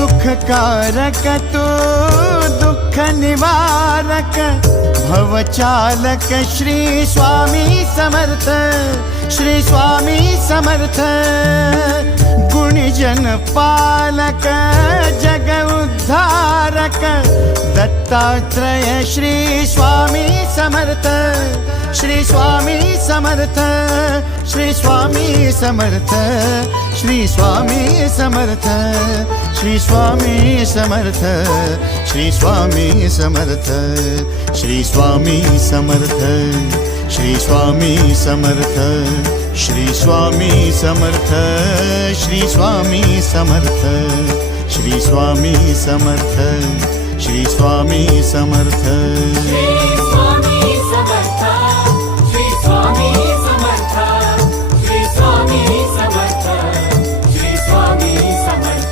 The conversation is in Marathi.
सुखकारक तू दुःख निवारक भवचालक श्री स्वामी समर्थ, श्री स्वामी समर्थ। गुणजन पालक जग उद्धारक दत्तात्रेय श्री स्वामी समर्थ, श्री स्वामी समर्थ, श्री स्वामी समर्थ, श्री स्वामी समर्थ, श्री स्वामी समर्थ, श्री स्वामी समर्थ, श्री स्वामी समर्थ, श्री स्वामी समर्थ, श्री स्वामी समर्थ, श्री स्वामी समर्थ, श्री स्वामी समर्थ, श्री स्वामी समर्थ।